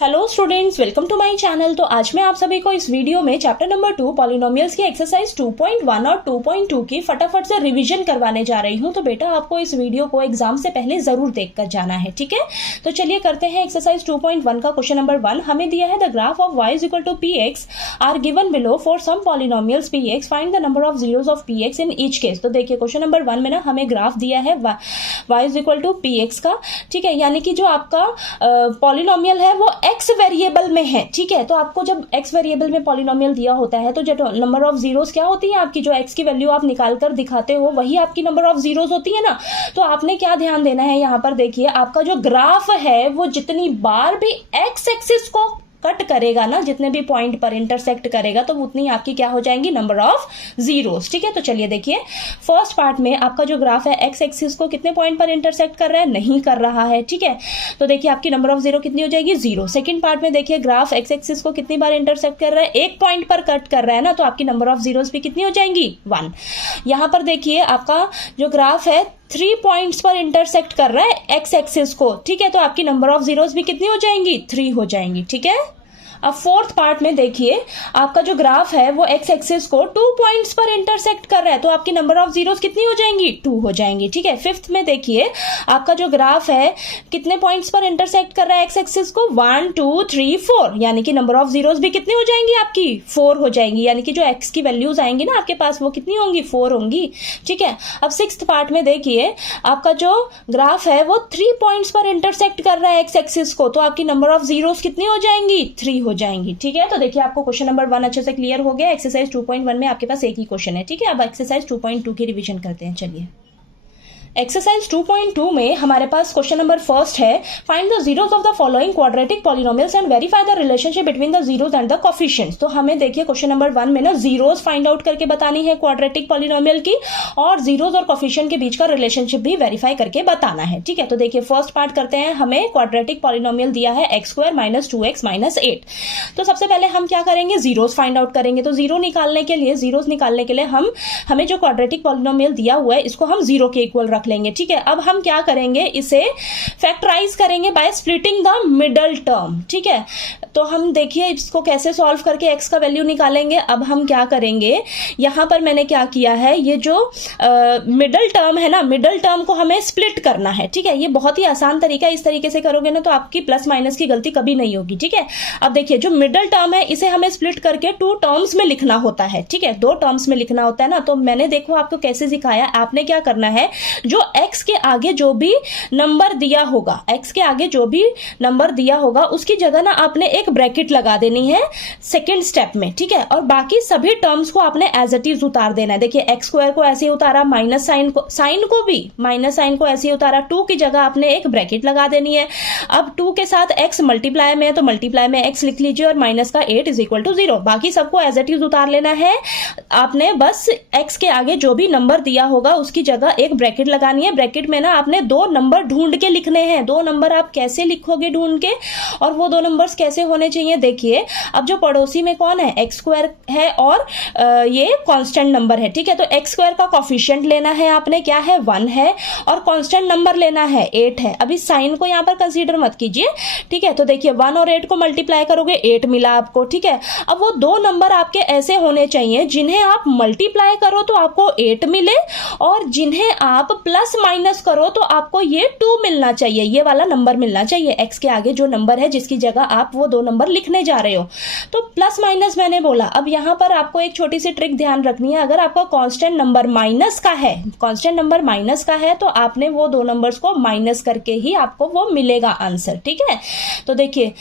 Hello students, welcome to my channel. तो आज मैं आप सभी को इस वीडियो में चैप्टर नंबर 2 पॉलिनोमियल्स की एक्सरसाइज 2.1 और 2.2 की फटाफट से रिवीजन करवाने जा रही हूं। तो बेटा आपको इस वीडियो को एग्जाम से पहले जरूर देखकर जाना है, ठीक है। तो चलिए करते हैं एक्सरसाइज 2.1 का क्वेश्चन नंबर 1। हमें दिया है the graph of y equal to px are given below for some polynomials px, find the number of zeros of px in each case. तो देखिए क्वेश्चन नंबर 1 में ना हमें ग्राफ दिया है y इक्वल टू px का, ठीक है। यानी कि जो आपका पॉलिनोमियल है वो x वेरिएबल में है, ठीक है। तो आपको जब x वेरिएबल में पॉलिनोमियल दिया होता है तो जो नंबर ऑफ जीरोस क्या होती है आपकी, जो x की वैल्यू आप निकाल कर दिखाते हो वही आपकी नंबर ऑफ जीरोस होती है ना। तो आपने क्या ध्यान देना है यहाँ पर, देखिए आपका जो ग्राफ है वो जितनी बार भी x एक्सिस को कट करेगा ना, जितने भी पॉइंट पर इंटरसेक्ट करेगा तो उतनी आपकी क्या हो जाएंगी, नंबर ऑफ जीरोस, ठीक है। तो चलिए देखिए फर्स्ट पार्ट में आपका जो ग्राफ है एक्स एक्सिस को कितने पॉइंट पर इंटरसेक्ट कर रहा है, नहीं कर रहा है, ठीक है। तो देखिए आपकी नंबर ऑफ जीरो कितनी हो जाएगी, जीरो। सेकंड पार्ट में देखिए ग्राफ एक्स एक्सिस को कितनी बार इंटरसेक्ट कर रहा है, एक पॉइंट पर कट कर रहा है ना, तो आपकी नंबर ऑफ जीरोस भी कितनी हो जाएंगी, 1। यहां पर देखिए आपका जो ग्राफ है 3 पॉइंट्स पर इंटरसेक्ट कर रहा है एक्स एक्सिस को, ठीक है। तो आपकी नंबर ऑफ जीरोस भी कितनी हो जाएंगी, 3 हो जाएंगी, ठीक है। अब फोर्थ पार्ट में देखिए आपका जो ग्राफ है वो एक्स एक्सिस को 2 पॉइंट्स पर इंटरसेक्ट कर रहा है, तो आपकी नंबर ऑफ जीरोस कितनी हो जाएंगी, 2 हो जाएंगी, ठीक है। फिफ्थ में देखिए आपका जो ग्राफ है कितने पॉइंट्स पर इंटरसेक्ट कर रहा है एक्स एक्सिस को, 1 2 3 4, यानी कि नंबर ऑफ जीरोस भी कितनी हो जाएंगी आपकी, 4 हो जाएंगी। यानी कि जो एक्स की वैल्यूज आएंगी ना आपके पास वो कितनी होंगी, 4 होंगी, ठीक है। अब सिक्स्थ पार्ट में देखिए आपका जो ग्राफ है वो 3 पॉइंट्स पर इंटरसेक्ट कर रहा है एक्स एक्सिस को, तो आपकी नंबर ऑफ जीरोस कितनी हो जाएंगी, 3 हो जाएंगी, ठीक है। तो देखिए आपको क्वेश्चन नंबर 1 अच्छे से क्लियर हो गया। एक्सरसाइज 2.1 में आपके पास एक ही क्वेश्चन है, ठीक है। अब एक्सरसाइज 2.2 की रिवीजन करते हैं, चलिए। एक्सरसाइज 2.2 में हमारे पास क्वेश्चन नंबर फर्स्ट है, find the zeros of the following quadratic polynomials and verify the relationship between the zeros and the coefficients. तो हमें देखिए क्वेश्चन नंबर 1 में ना जीरोस फाइंड आउट करके बतानी है क्वाड्रेटिक पॉलिनोमियल की, और जीरोस और कोफिशिएंट के बीच का रिलेशनशिप भी वेरीफाई करके बताना है, ठीक है। तो देखिए फर्स्ट पार्ट करते हैं। हमें क्वाड्रेटिक पॉलिनोमियल दिया है x² - 2x - 8। तो सबसे पहले हम क्या करेंगे, जीरोस फाइंड आउट करेंगे। तो जीरोस निकालने के लिए हमें जो क्वाड्रेटिक पॉलिनोमियल दिया हुआ है इसको हम जीरो के इक्वल रख लेंगे, ठीक है। अब हम क्या करेंगे, इसे फैक्टराइज करेंगे by splitting the middle term, ठीक है। तो हम देखिए इसको कैसे सॉल्व करके x का वैल्यू निकालेंगे। अब हम क्या करेंगे, यहां पर मैंने क्या किया है, ये जो मिडल टर्म है ना, मिडल टर्म को हमें स्प्लिट करना है, ठीक है। ये बहुत ही आसान तरीका है, इस तरीके से करोगे ना तो आपकी प्लस माइनस की गलती कभी नहीं होगी, ठीक है। अब देखिए जो मिडल टर्म है इसे हमें स्प्लिट करके 2 टर्म्स में लिखना होता है, ठीक है। 2 टर्म्स में लिखना होता है ना। तो मैंने देखो आपको कैसे सिखाया, आपने क्या करना है, जो x के आगे जो भी नंबर दिया होगा, x के आगे जो भी नंबर दिया होगा उसकी जगह ना आपने एक ब्रैकेट लगा देनी है सेकंड स्टेप में, ठीक है। और बाकी सभी टर्म्स को आपने एज इट इज उतार देना है। देखिए x² को ऐसे उतारा, माइनस साइन को ऐसे उतारा, 2 की जगह आपने एक ब्रैकेट लगा देनी है। अब 2 के साथ x मल्टीप्लाई में है तो मल्टीप्लाई में x लिख लीजिए, और माइनस का 8 = 0। बाकी सबको एज इट इज उतार लेना है। आपने बस x के आगे जो भी नंबर दिया होगा उसकी जगह एक ब्रैकेट लगानी है। ब्रैकेट में ना आपने 2 नंबर ढूंढ के लिखने हैं। 2 नंबर आप कैसे लिखोगे ढूंढ के, और वो 2 नंबर्स कैसे होने चाहिए, देखिए अब जो पड़ोसी में कौन है, x² है, और ये कांस्टेंट नंबर है, ठीक है। तो x² का कोफिशिएंट लेना है आपने, क्या है, 1 है, और कांस्टेंट नंबर लेना है 8 है। अभी साइन को यहां पर कंसीडर मत कीजिए, ठीक है। तो देखिए 1 और 8 को मल्टीप्लाई करोगे 8 मिला आपको, ठीक है। अब वो 2 नंबर आपके ऐसे होने चाहिए जिन्हें आप मल्टीप्लाई करो तो आपको 8 मिले, और जिन्हें आप प्लस माइनस करो तो आपको ये 2 मिलना चाहिए, ये वाला नंबर मिलना चाहिए। x के आगे जो नंबर है जिसकी जगह आप वो 2 नंबर लिखने जा रहे हो, तो प्लस माइनस मैंने बोला। अब यहां पर आपको एक छोटी सी ट्रिक ध्यान रखनी है, अगर आपका कांस्टेंट नंबर माइनस का है तो आपने वो 2 नंबर्स को माइनस करके ही आपको वो मिलेगा आंसर, ठीक है। तो देखिए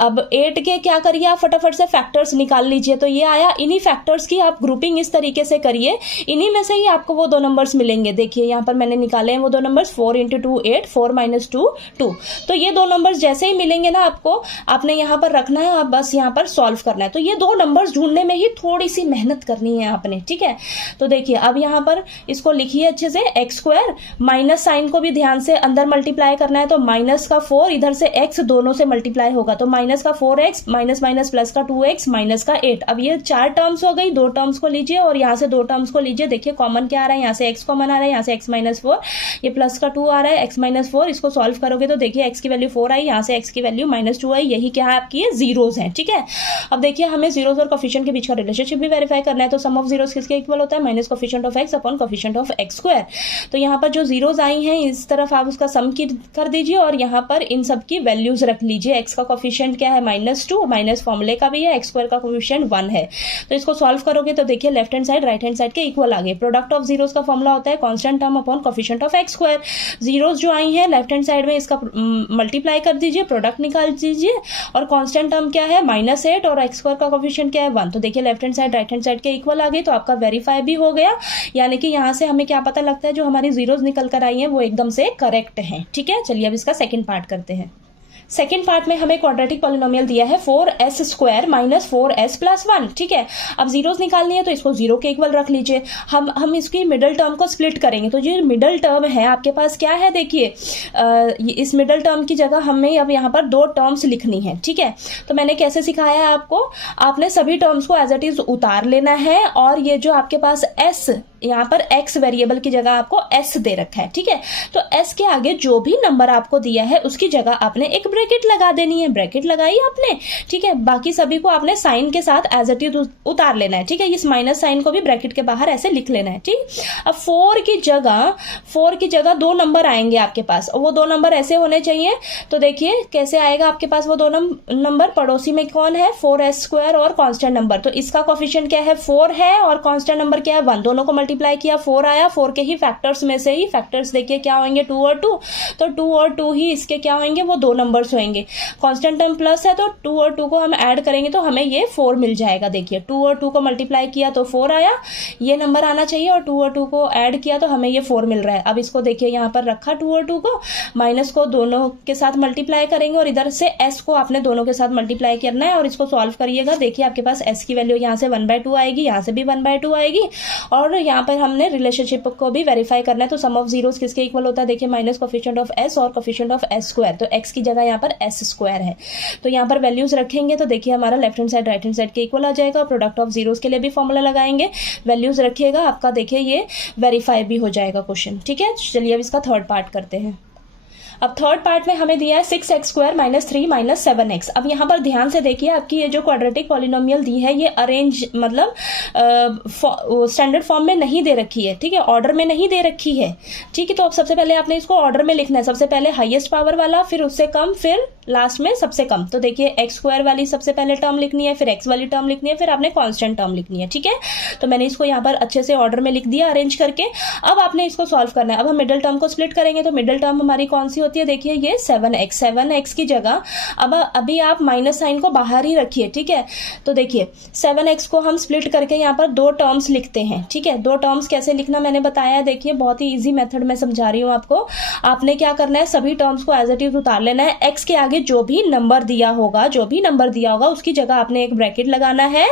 अब 8 के क्या करिए, आप फटाफट से फैक्टर्स निकाल लीजिए। तो ये आया, इन्हीं फैक्टर्स की आप ग्रुपिंग इस तरीके से करिए, इन्हीं में से ही आपको वो 2 नंबर्स मिलेंगे। देखिए यहां पर मैंने निकाले हैं वो 2 नंबर्स, 4 × 2 8, 4 - 2 2। तो ये 2 नंबर्स जैसे ही मिलेंगे ना आपको, आपने यहां पर रखना है, आप बस यहां पर सॉल्व करना है। तो ये 2 नंबर्स ढूंढने में ही थोड़ी सी मेहनत करनी है आपने, ठीक है। तो देखिए अब यहां पर इसको लिखिए अच्छे से, x² माइनस साइन को भी ध्यान से अंदर मल्टीप्लाई करना है। तो माइनस का 4, इधर से x दोनों से मल्टीप्लाई होगा, तो माइनस का 4x माइनस माइनस प्लस का 2x माइनस का 8। अब ये 4 टर्म्स हो गई, 2 टर्म्स को लीजिए और यहाँ से 2 टर्म्स को लीजिए। देखिए कॉमन क्या आ रहा है, यहाँ से x कॉमन आ रहा है, यहाँ से x - 4, ये प्लस का 2 आ रहा है, x माइनस 4, इसको सॉल्व करोगे तो देखिए x की वैल्यू 4 आई, यहाँ से x की वैल्यू -2 आई, यही क्या है आपकी ये जीरोज हैं, ठीक है। अब देखिए हमें जीरोज और कोफिशिएंट के बीच का रिलेशनशिप भी वेरीफाई करना है, तो सम ऑफ जीरोज किसके इक्वल होता है, minus coefficient of x upon coefficient of x square. तो यहाँ पर जो जीरोज आई हैं इस तरफ आप उसका सम की कर दीजिए और यहाँ पर इन सब की वैल्यूज रख लीजिए। x का कोफिशिएंट क्या है -2, माइनस फॉर्मूले का भी है, x स्क्वायर का कोफिशिएंट 1 है। तो इसको सॉल्व करोगे तो देखिए left hand side right hand side के इक्वल आ गए। प्रोडक्ट ऑफ जीरोज का फॉर्मूला होता है constant term upon coefficient of x square. Zeros जो आई हैं लेफ्ट हैंड साइड में इसका मल्टीप्लाई कर दीजिए, प्रोडक्ट निकाल दीजिए और कांस्टेंट टर्म क्या है -8 और x स्क्वायर का कोफिशिएंट क्या है 1। तो देखिए left hand side right hand side के इक्वल आ गई, तो आपका वेरीफाई भी हो गया। यानी कि यहाँ से हमें क्या पता लगता है, जो हमारी जीरोज निकल कर आई हैं वो एकदम से करेक्ट है, ठीक है। चलिए अब इसका सेकंड पार्ट करते हैं। सेकेंड पार्ट में हमें क्वाड्रेटिक पॉलिनोमियल दिया है 4s square minus 4s plus 1, ठीक है। अब जीरोस निकालनी है तो इसको जीरो के इक्वल रख लीजिए। हम इसकी मिडल टर्म को स्प्लिट करेंगे, तो जो मिडल टर्म है आपके पास क्या है, देखिए इस मिडल टर्म की जगह हमें अब यहाँ पर 2 टर्म्स लिखनी है, ठीक है। तो मैंने कैसे सिखाया है आपको, आपने सभी टर्म्स को एज इट इज उतार लेना है और ये जो आपके पास s यहाँ पर x वेरिएबल की जगह आपको s दे रखा है, ठीक है। तो s के आगे जो भी नंबर आपको दिया है उसकी जगह आपने एक ब्रैकेट लगा देनी है, ब्रैकेट लगाई आपने, ठीक है। बाकी सभी को आपने साइन के साथ एज इट इज उतार लेना है, ठीक है। इस माइनस साइन को भी ब्रैकेट के बाहर ऐसे लिख लेना है, ठीक। अब 4 की जगह 2 नंबर आएंगे आपके पास और वो 2 नंबर ऐसे होने चाहिए। तो देखिए कैसे आएगा आपके पास वो 2 नंबर, पड़ोसी में कौन है 4s स्क्वायर और कांस्टेंट नंबर। तो इसका कोफिशिएंट क्या है 4 है और कांस्टेंट नंबर क्या है 1, दोनों को मल्टीप्लाई किया 4 आया। 4 के ही फैक्टर्स में से ही फैक्टर्स देखिए क्या होंगे 2 और 2, तो 2 और 2 ही इसके क्या होंगे, वो 2 नंबर्स होंगे। कांस्टेंट टर्म प्लस है तो 2 और 2 को हम ऐड करेंगे तो हमें ये 4 मिल जाएगा। देखिए 2 और 2 को मल्टीप्लाई किया तो 4 आया, ये नंबर आना चाहिए और 2 और 2 को ऐड किया तो हमें ये 4 मिल रहा है। अब इसको देखिए यहाँ पर रखा 2 और 2 को, माइनस को दोनों के साथ मल्टीप्लाई करेंगे और इधर से s को आपने दोनों के साथ मल्टीप्लाई करना है और इसको सॉल्व करिएगा। देखिए आपके पास s की वैल्यू यहाँ से 1/2 आएगी, यहाँ से भी 1/2 आएगी और यहाँ पर हमने रिलेशनशिप को भी वेरीफाई करना है। तो सम ऑफ जीरोस किसके इक्वल होता है, देखिए माइनस कोफिशिएंट ऑफ s और कोफिशिएंट ऑफ s स्क्वायर। तो x की जगह यहाँ पर s स्क्वायर है, तो यहाँ पर वैल्यूज रखेंगे तो देखिए हमारा left hand side right hand side के इक्वल आ जाएगा। प्रोडक्ट ऑफ जीरोस के लिए भी फॉर्मूला लगाएंगे, वैल्यूज रखिएगा, आपका देखिए ये वेरीफाई भी हो जाएगा क्वेश्चन, ठीक है। चलिए अब इसका थर्ड पार्ट करते हैं। अब थर्ड पार्ट में हमें दिया है 6x square minus 3 minus 7x। अब यहाँ पर ध्यान से देखिए आपकी ये जो क्वाड्रेटिक पॉलिनोमियल दी है ये अरेंज मतलब स्टैंडर्ड फॉर्म में नहीं दे रखी है, ठीक है, ऑर्डर में नहीं दे रखी है, ठीक है। तो अब सबसे पहले आपने इसको ऑर्डर में लिखना है, सबसे पहले हाईएस्ट पावर वाला, फिर उससे कम, फिर लास्ट में सबसे कम। तो देखिए x स्क्वायर वाली सबसे पहले टर्म लिखनी है, फिर x वाली टर्म लिखनी है, फिर आपने कांस्टेंट टर्म लिखनी है, ठीक है। तो मैंने इसको यहाँ पर अच्छे से ऑर्डर में लिख दिया अरेंज करके। अब आपने इसको सॉल्व करना है। अब हम मिडिल टर्म को स्प्लिट करेंगे तो मिडिल टर्म हमारी कौन सी होती है, देखिए ये 7x की जगह अब अभी आप माइनस साइन को बाहर ही रखिए, ठीक है। तो देखिए 7x को हम स्प्लिट करके यहाँ पर 2 टर्म्स लिखते हैं, ठीक है। 2 टर्म्स कैसे लिखना मैंने बताया, देखिए बहुत ही इजी मेथड में समझा रही हूँ आपको। आपने क्या करना है, सभी टर्म्स को एज इट इज उतार लेना है। x के आगे जो भी नंबर दिया होगा उसकी जगह आपने एक ब्रैकेट लगाना है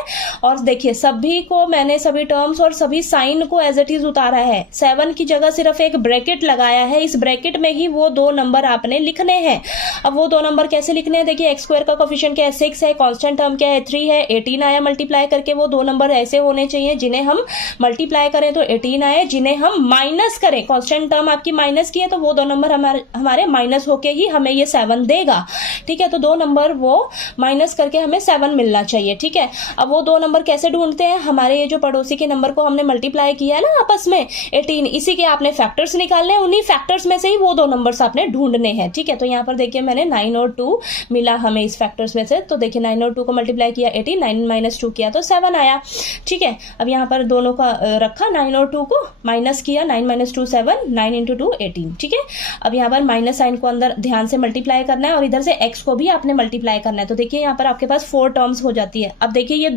और देखिए सभी को मैंने सभी टर्म्स और सभी साइन को एज इट इज उतारा है। 7 की जगह सिर्फ एक ब्रैकेट लगाया है, इस ब्रैकेट में ही वो 2 नंबर आपने लिखने हैं। अब वो 2 नंबर कैसे लिखने हैं, देखिए x स्क्वायर का कोफिशिएंट क्या है 6 है, कांस्टेंट टर्म क्या है 3 है, 18 आया मल्टीप्लाई करके। वो 2 नंबर ऐसे होने चाहिए जिन्हें हम मल्टीप्लाई करें तो 18 आए, जिन्हें हम माइनस करें, कांस्टेंट टर्म आपकी माइनस की है तो वो 2 नंबर हमारे माइनस होके ही हमें ये 7 देगा, ठीक है। तो 2 नंबर वो माइनस करके हमें 7 मिलना चाहिए, ठीक है। अब वो 2 नंबर कैसे ढूंढते हैं, हमारे ये जो पड़ोसी के नंबर को हमने मल्टीप्लाई किया है ना आपस में 18, इसी के आपने फैक्टर्स निकालने हैं, उन्हीं फैक्टर्स में से ही वो 2 नंबर्स आपने ढूंढने हैं, ठीक है। तो यहाँ पर देखिए मैंने 9 और 2 मिला हमें इस फैक्टर्स में से, तो देखिए 9 और 2 को मल्टीप्लाई किया 18, 9 माइनस 2 किया तो 7 आया, ठीक है। अब यहाँ पर दोनों का रखा, 9 और 2 को माइनस किया, 9 माइनस 2 7, 9 इंटू 2 18, ठीक है। अब यहाँ पर माइनस साइन को अंदर ध्यान से मल्टीप्लाई करना है और इधर से x को भी आपने मल्टीप्लाई करना है। तो देखिए यहाँ पर आपके पास 4 टर्म्स हो जाती है। अब देखिए ये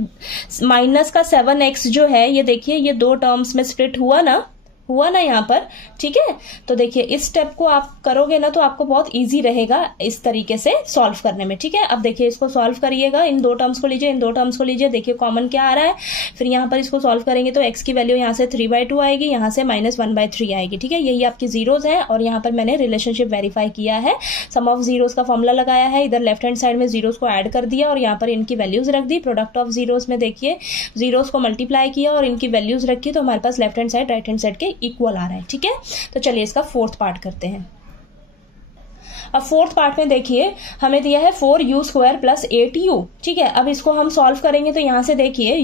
माइनस का 7x जो है ये देखिए ये 2 टर्म्स में स्प्लिट हुआ ना यहाँ पर, ठीक है। तो देखिए इस स्टेप को आप करोगे ना तो आपको बहुत इजी रहेगा इस तरीके से सॉल्व करने में, ठीक है। अब देखिए इसको सॉल्व करिएगा, इन 2 टर्म्स को लीजिए, इन 2 टर्म्स को लीजिए, देखिए कॉमन क्या आ रहा है। फिर यहाँ पर इसको सॉल्व करेंगे तो x की वैल्यू यहाँ से 3/2 आएगी, यहाँ से -1/3 आएगी, ठीक है। यही आपकी जीरोज है और यहाँ पर मैंने रिलेशनशिप वेरीफाई किया है, सम ऑफ जीरोज का फॉर्मूला लगाया है, इधर लेफ्ट हैंड साइड में जीरोज को ऐड कर दिया और यहाँ पर इनकी वैल्यूज रख दी। प्रोडक्ट ऑफ जीरोज में देखिए जीरोज को मल्टीप्लाई किया और इनकी वैल्यूज रखी तो हमारे पास left hand side right hand side के इक्वल आ रहा है। ठीक है, तो चलिए इसका फोर्थ पार्ट करते हैं। अब फोर्थ पार्ट में देखिए हमें दिया है 4u² प्लस 8u। ठीक है, अब इसको हम सॉल्व करेंगे तो यहां से देखिए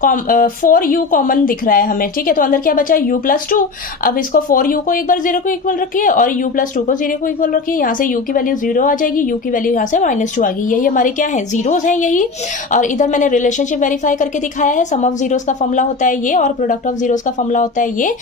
4u कॉमन दिख रहा है हमें। ठीक है, तो अंदर क्या बचा है u प्लस 2। अब इसको 4u को एक बार 0 को इक्वल रखिए और u प्लस 2 को 0 को इक्वल रखिए। यहाँ से u की वैल्यू 0 आ जाएगी, u की वैल्यू यहाँ से -2 आ गई। यही हमारे क्या है, जीरोस हैं यही। और इधर मैंने रिलेशनशिप वेरीफाई करके दिखाया है। सम ऑफ जीरोस का फॉर्मूला होता है ये और प्रोडक्ट ऑफ जीरोस का फॉर्मूला होता है ये।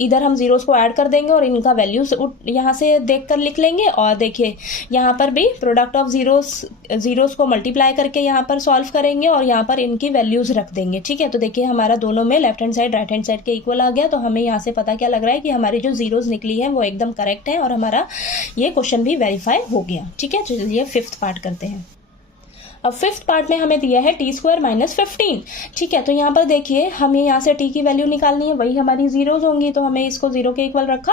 इधर हम जीरोस को ऐड कर देंगे और इनका वैल्यूज यहाँ से देखकर लिख लेंगे। और देखिए यहाँ पर भी प्रोडक्ट ऑफ जीरोस को मल्टीप्लाई करके यहाँ पर सॉल्व करेंगे और यहाँ पर इनकी वैल्यूज रख देंगे। ठीक है, तो देखिए हमारा दोनों में left hand side right hand side के इक्वल आ गया। तो हमें यहाँ से पता क्या लग रहा है कि हमारी जो जीरोस निकली है वो एकदम करेक्ट है और हमारा ये क्वेश्चन भी वेरीफाई हो गया। ठीक है, चलिए फिफ्थ पार्ट करते हैं। अब फिफ्थ पार्ट में हमें दिया है t² - 15। ठीक है, तो यहाँ पर देखिए हमें यहाँ से t की वैल्यू निकालनी है, वही हमारी जीरोज होंगी तो हमें इसको 0 के इक्वल रखा।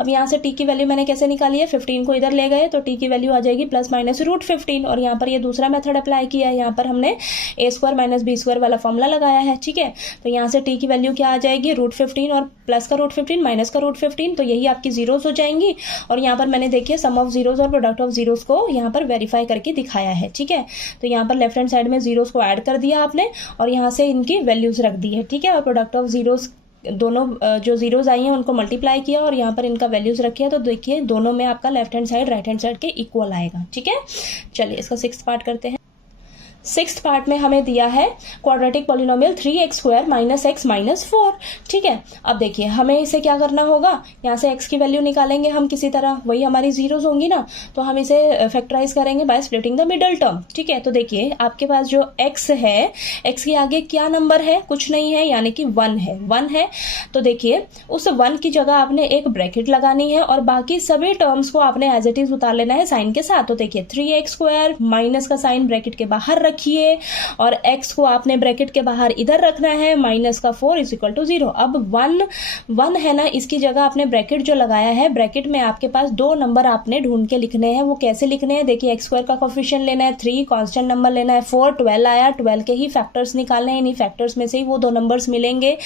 अब यहाँ से t की वैल्यू मैंने कैसे निकाली है, 15 को इधर ले गए तो t की वैल्यू आ जाएगी ±√15। और यहाँ पर ये दूसरा मेथड अप्लाई किया है, यहाँ पर हमने a² - b² वाला फॉर्मूला लगाया है। ठीक है, तो यहाँ से t की वैल्यू क्या आ जाएगी, √15 और प्लस का √15 माइनस का √15, तो यही आपकी जीरोज हो जाएंगी। और यहाँ पर मैंने देखिए सम ऑफ जीरोज और प्रोडक्ट ऑफ जीरोज को यहाँ पर वेरीफाई करके दिखाया है। ठीक है, तो यहाँ पर लेफ्ट हैंड साइड में जीरोस को ऐड कर दिया आपने और यहाँ से इनकी वैल्यूज रख दी है। ठीक है, और प्रोडक्ट ऑफ जीरोस दोनों जो जीरोस आई हैं उनको मल्टीप्लाई किया और यहाँ पर इनका वैल्यूज रखिए। तो देखिए दोनों में आपका left hand side right hand side के इक्वल आएगा। ठीक है, चलिए इसका सिक्स्थ पार्ट करते हैं। सिक्स्थ पार्ट में हमें दिया है क्वाड्रेटिक पॉलिनोमियल 3x² - x - 4। ठीक है, अब देखिए हमें इसे क्या करना होगा, यहाँ से x की वैल्यू निकालेंगे हम किसी तरह, वही हमारी जीरोज होंगी ना, तो हम इसे फैक्टराइज करेंगे by splitting the middle term. ठीक है, तो देखिए आपके पास जो x है, x के आगे क्या नंबर है, कुछ नहीं है, यानी कि 1 है। 1 है तो देखिए उस 1 की जगह आपने एक ब्रैकेट लगानी है और बाकी सभी टर्म्स को आपने एज इट इज उतार लेना है साइन के साथ। तो देखिए 3x² माइनस का साइन ब्रैकेट के बाहर रखिए और x को आपने ब्रैकेट के बाहर इधर रखना है, माइनस का 4 = 0। अब 1 है ना, इसकी जगह आपने ब्रैकेट जो लगाया है, ब्रैकेट में आपके पास 2 नंबर आपने ढूंढ के लिखने हैं। वो कैसे लिखने हैं, देखिए x² का कोफिशिएंट लेना है 3, कांस्टेंट नंबर लेना है 4, 12 आया, 12 के ही फैक्टर्स निकालने हैं, इन्हीं फैक्टर्स में से ही वो 2 नंबर्स मिलेंगे।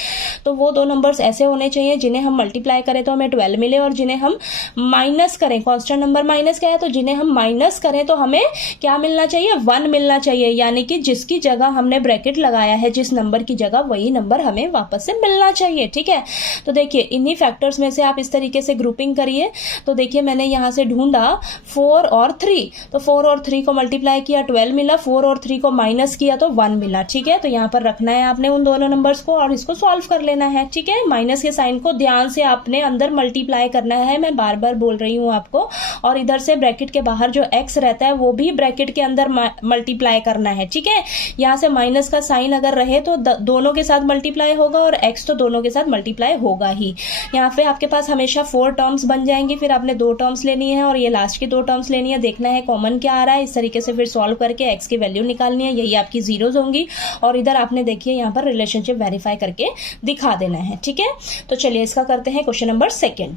तो वो 2 नंबर्स ऐसे होने चाहिए जिन्हें हम मल्टीप्लाई करें तो हमें 12 मिले और जिन्हें हम माइनस करें, कांस्टेंट नंबर माइनस क्या है, तो जिन्हें हम माइनस करें तो हमें क्या मिलना चाहिए, 1 मिलना चाहिए। यानी कि जिसकी जगह हमने ब्रैकेट लगाया है, जिस नंबर की जगह, वही नंबर हमें वापस से मिलना चाहिए। ठीक है, तो देखिए इन्हीं फैक्टर्स में से आप इस तरीके से ग्रुपिंग करिए। तो देखिए मैंने यहां से ढूंढा 4 और 3, तो 4 और 3 को मल्टीप्लाई किया 12 मिला, 4 और 3 को माइनस किया तो 1 मिला। ठीक है, तो यहां पर रखना है आपने उन दोनों नंबर्स को और इसको सॉल्व कर लेना है। ठीक है, माइनस के साइन को ध्यान से आपने अंदर मल्टीप्लाई करना है, मैं बार बार बोल रही हूं आपको। और इधर से ब्रैकेट के बाहर जो x रहता है वो भी ब्रैकेट के अंदर मल्टीप्लाई करना है। ठीक है, यहाँ से माइनस का साइन अगर रहे तो दोनों के साथ मल्टीप्लाई होगा और x तो दोनों के साथ मल्टीप्लाई होगा ही। यहाँ पे आपके पास हमेशा 4 टर्म्स बन जाएंगी, फिर आपने 2 टर्म्स लेनी है और ये लास्ट की 2 टर्म्स लेनी है, देखना है कॉमन क्या आ रहा है। इस तरीके से फिर सॉल्व करके x की वैल्यू निकालनी है, यही आपकी जीरोज होंगी। और इधर आपने देखिए यहाँ पर रिलेशनशिप वेरीफाई करके दिखा देना है। ठीक है, तो चलिए इसका करते हैं क्वेश्चन नंबर 2।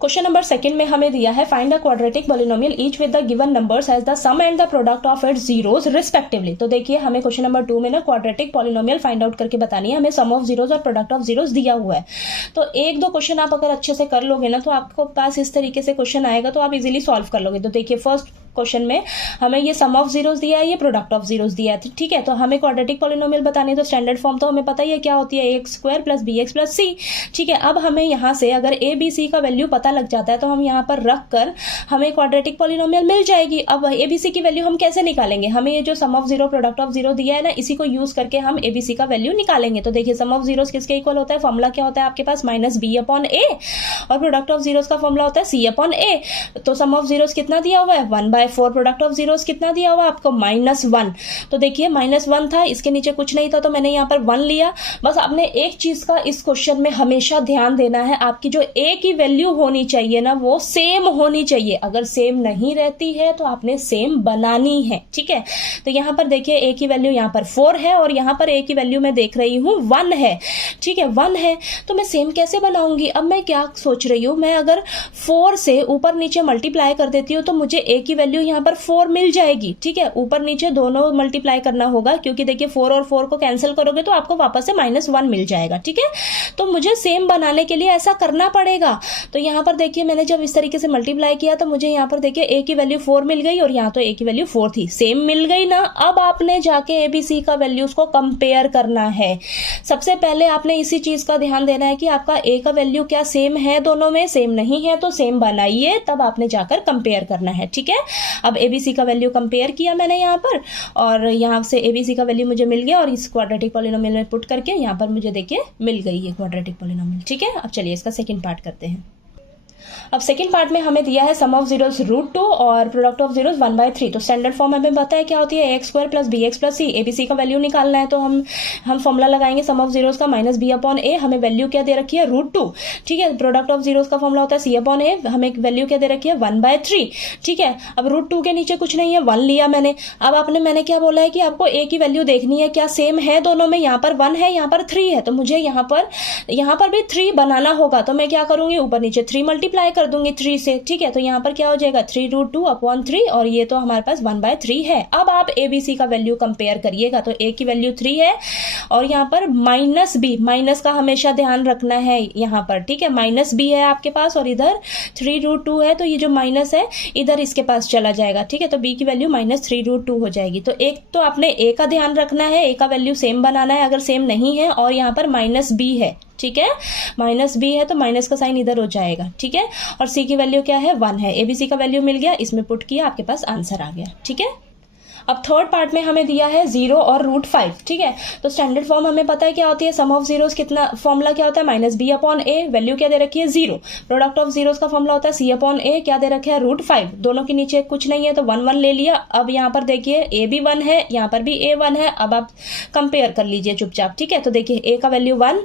क्वेश्चन नंबर 2 में हमें दिया है find the quadratic polynomial each with the given numbers as the sum and the product of its zeros respectively. तो देखिए हमें क्वेश्चन नंबर 2 में ना क्वाड्रेटिक पॉलिनोमियल फाइंड आउट करके बतानी है। हमें सम ऑफ जीरोस और प्रोडक्ट ऑफ जीरोस दिया हुआ है, तो 1-2 क्वेश्चन आप अगर अच्छे से कर लोगे ना तो आपको पास इस तरीके से क्वेश्चन आएगा तो आप इजीली सॉल्व कर लोगे। तो देखिए फर्स्ट क्वेश्चन में हमें ये सम ऑफ जीरोस दिया है, ये प्रोडक्ट ऑफ जीरोस दिया है। ठीक है, तो हमें क्वाड्रेटिक पॉलिनोमियल बतानी है तो स्टैंडर्ड फॉर्म तो हमें पता ही है क्या होती है, ax² + bx + c। ठीक है, अब हमें यहाँ से अगर a b c का वैल्यू पता लग जाता है तो हम यहाँ पर रख कर हमें क्वाड्रेटिक पॉलिनोमियल मिल जाएगी। अब a b c की वैल्यू हम कैसे निकालेंगे, हमें ये जो sum of zero product of zero दिया है ना, इसी को यूज करके हम a b c का वैल्यू निकालेंगे। तो देखिए सम ऑफ जीरोस किसके इक्वल होता है, फॉर्मूला क्या होता है आपके पास, -b/a, और प्रोडक्ट ऑफ जीरोस का फॉर्मूला होता है c/a। तो सम ऑफ जीरोस कितना दिया हुआ है, 1/4, प्रोडक्ट ऑफ जीरोस कितना दिया हुआ आपको, -1। तो देखिए -1 था, इसके नीचे कुछ नहीं था तो मैंने यहाँ पर 1 लिया। बस आपने एक चीज का इस क्वेश्चन में हमेशा ध्यान देना है, आपकी जो a की वैल्यू होनी चाहिए ना वो सेम होनी चाहिए। अगर सेम नहीं रहती है तो आपने सेम बनानी है। ठीक है, तो यहाँ पर देखिए a की वैल्यू यहाँ पर 4 है और यहाँ पर a की वैल्यू मैं देख रही हूँ 1 है। ठीक है, 1 है तो मैं सेम कैसे बनाऊंगी। अब मैं क्या सोच रही हूँ, मैं अगर 4 से ऊपर नीचे मल्टीप्लाई कर देती हूँ तो मुझे a की वैल्यू वैल्यू यहाँ पर 4 मिल जाएगी। ठीक है, ऊपर नीचे दोनों मल्टीप्लाई करना होगा, क्योंकि देखिए 4 और 4 को कैंसिल करोगे तो आपको वापस से -1 मिल जाएगा। ठीक है, तो मुझे सेम बनाने के लिए ऐसा करना पड़ेगा। तो यहाँ पर देखिए मैंने जब इस तरीके से मल्टीप्लाई किया तो मुझे यहाँ पर देखिए a की वैल्यू 4 मिल गई और यहाँ तो a की वैल्यू 4 थी, सेम मिल गई ना। अब आपने जाके ABC का वैल्यूज को कंपेयर करना है। सबसे पहले आपने इसी चीज का ध्यान देना है कि आपका a का वैल्यू क्या सेम है, दोनों में सेम नहीं है तो सेम बनाइए, तब आपने जाकर कंपेयर करना है। ठीक है, अब ABC का वैल्यू कंपेयर किया मैंने यहाँ पर और यहाँ से ABC का वैल्यू मुझे मिल गया और इस क्वाड्रेटिक पॉलिनोमियल में पुट करके यहाँ पर मुझे देखिए मिल गई ये क्वाड्रेटिक पॉलिनोमियल। ठीक है, अब चलिए इसका सेकंड पार्ट करते हैं। अब सेकंड पार्ट में हमें दिया है सम ऑफ जीरोस √2 और प्रोडक्ट ऑफ जीरोस 1/3। तो स्टैंडर्ड फॉर्म हमें पता है क्या होती है, ax² + bx + c। ABC का वैल्यू निकालना है तो हम फॉर्मूला लगाएंगे सम ऑफ जीरोस का -b/a। हमें वैल्यू क्या दे रखी है, √2। ठीक है, प्रोडक्ट ऑफ जीरोस का फॉर्मूला होता है c/a। हमें वैल्यू क्या दे रखी है, 1/3। ठीक है, अब √2 के नीचे कुछ नहीं है, 1 लिया मैंने। अब मैंने क्या बोला है कि आपको a की वैल्यू देखनी है, क्या सेम है दोनों में। यहाँ पर 1 है, यहाँ पर 3 है, तो मुझे यहाँ पर भी 3 बनाना होगा। तो मैं क्या करूंगी, ऊपर नीचे 3 मल्टीप्लाई कर दूंगी 3 से। ठीक है, तो यहाँ पर क्या हो जाएगा 3√2/3 और ये तो हमारे पास 1/3 है। अब आप ABC का वैल्यू कंपेयर करिएगा तो a की वैल्यू 3 है और यहाँ पर -b, माइनस का हमेशा ध्यान रखना है यहाँ पर। ठीक है, -b है आपके पास और इधर 3√2 है, तो ये जो माइनस है इधर इसके पास चला जाएगा। ठीक है, तो b की वैल्यू -3√2 हो जाएगी। तो एक तो आपने a का ध्यान रखना है, a का वैल्यू सेम बनाना है, अगर सेम नहीं है और यहाँ पर -b है। ठीक है, -b है तो माइनस का साइन इधर हो जाएगा। ठीक है, और c की वैल्यू क्या है, 1 है। ABC का वैल्यू मिल गया, इसमें पुट किया, आपके पास आंसर आ गया। ठीक है, अब थर्ड पार्ट में हमें दिया है 0 और √5। ठीक है, तो स्टैंडर्ड फॉर्म हमें पता है क्या होती है, सम ऑफ जीरोस कितना फॉर्मूला क्या होता है, -b/a। वैल्यू क्या दे रखी है, 0। प्रोडक्ट ऑफ जीरोस का फॉर्मूला होता है c/a, क्या दे रखा है, √5। दोनों के नीचे कुछ नहीं है तो 1 1 ले लिया। अब यहाँ पर देखिए a भी 1 है, यहाँ पर भी a 1 है। अब आप कंपेयर कर लीजिए चुपचाप। ठीक है, तो देखिए a का वैल्यू 1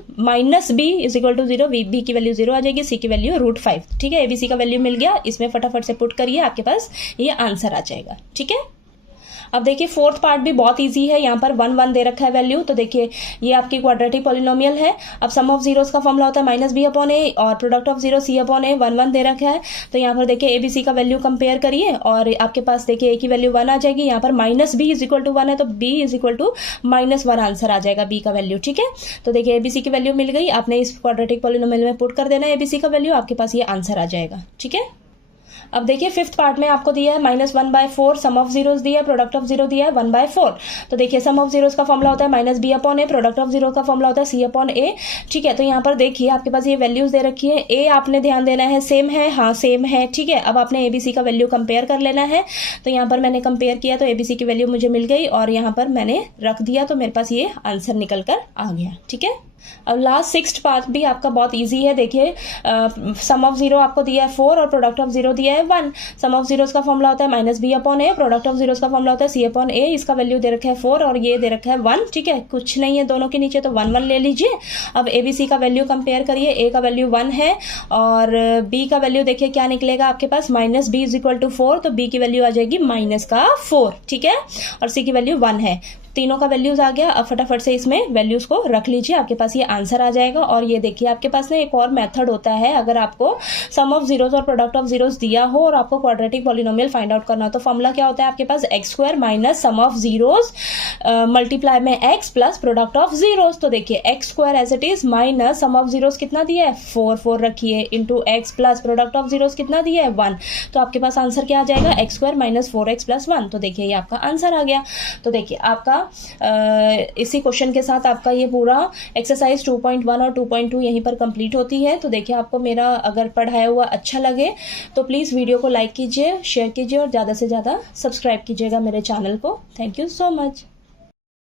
-b = 0, b की वैल्यू 0 आ जाएगी, c की वैल्यू √5। ठीक है, ABC का वैल्यू मिल गया, इसमें फटाफट से पुट करिए, आपके पास ये आंसर आ जाएगा। ठीक है, अब देखिए फोर्थ पार्ट भी बहुत इजी है। यहाँ पर 1 1 दे रखा है वैल्यू, तो देखिए ये आपकी क्वाड्रेटिक पॉलिनोमियल है। अब सम ऑफ जीरोस का फॉर्मूला होता है -b/a और प्रोडक्ट ऑफ जीरो c/a। 1 1 दे रखा है, तो यहाँ पर देखिए ABC का वैल्यू कंपेयर करिए और आपके पास देखिए a की वैल्यू 1 आ जाएगी। यहाँ पर -b = 1 है तो b = -1 आंसर आ जाएगा b का वैल्यू। ठीक है, तो देखिए ABC की वैल्यू मिल गई, आपने इस क्वाड्रेटिक पॉलिनोमियल में पुट कर देना है ABC का वैल्यू, आपके पास ये आंसर आ जाएगा। ठीक है, अब देखिए फिफ्थ पार्ट में आपको दिया है -1/4, सम ऑफ जीरोस दिया है, प्रोडक्ट ऑफ जीरो दिया है 1/4। तो देखिए सम ऑफ जीरोस का फॉर्मूला होता है -b/a, प्रोडक्ट ऑफ जीरो का फॉर्मूला होता है c/a। ठीक है, तो यहाँ पर देखिए आपके पास ये वैल्यूज दे रखी है। a आपने ध्यान देना है, सेम है, हाँ सेम है। ठीक है, अब आपने ABC का वैल्यू कंपेयर कर लेना है। तो यहाँ पर मैंने कंपेयर किया तो ABC की वैल्यू मुझे मिल गई और यहाँ पर मैंने रख दिया तो मेरे पास ये आंसर निकल कर आ गया। ठीक है, अब लास्ट सिक्स्थ पार्ट भी आपका बहुत इजी है। देखिए सम ऑफ जीरो आपको दिया है 4 और प्रोडक्ट ऑफ जीरो दिया है 1। सम ऑफ जीरोस का फॉर्मूला होता है -b/a, प्रोडक्ट ऑफ जीरोस का फॉर्मूला होता है c/a। इसका वैल्यू दे रखा है 4 और ये दे रखा है 1। ठीक है, कुछ नहीं है दोनों के नीचे तो 1 1 ले लीजिए। अब ABC का वैल्यू कंपेयर करिए, a का वैल्यू 1 है और b का वैल्यू देखिए क्या निकलेगा आपके पास, -b = 4, तो b की वैल्यू आ जाएगी -4। ठीक है, और c की वैल्यू 1 है। तीनों का वैल्यूज आ गया। अब फटाफट से इसमें वैल्यूज को रख लीजिए, आपके पास ये आंसर आ जाएगा। और ये देखिए आपके पास ना एक और मेथड होता है, अगर आपको सम ऑफ जीरोस और प्रोडक्ट ऑफ जीरोस दिया हो और आपको क्वाड्रेटिक पॉलिनोमियल फाइंड आउट करना हो तो फॉर्मूला क्या होता है आपके पास, x² minus sum of zeros multiply में x plus product of zeros. तो देखिए x² as it is minus sum of zeros कितना दिया है 4 रखिए into x plus product of zeros कितना दिया है 1। तो आपके पास आंसर क्या आ जाएगा, x² माइनस 4x प्लस 1। तो देखिए ये आपका आंसर आ गया। तो देखिए आपका इसी क्वेश्चन के साथ आपका ये पूरा एक्सरसाइज 2.1 और 2.2 यहीं पर कंप्लीट होती है। तो देखिए आपको मेरा अगर पढ़ाया हुआ अच्छा लगे तो प्लीज़ वीडियो को लाइक कीजिए, शेयर कीजिए और ज़्यादा से ज़्यादा सब्सक्राइब कीजिएगा मेरे चैनल को। Thank you so much.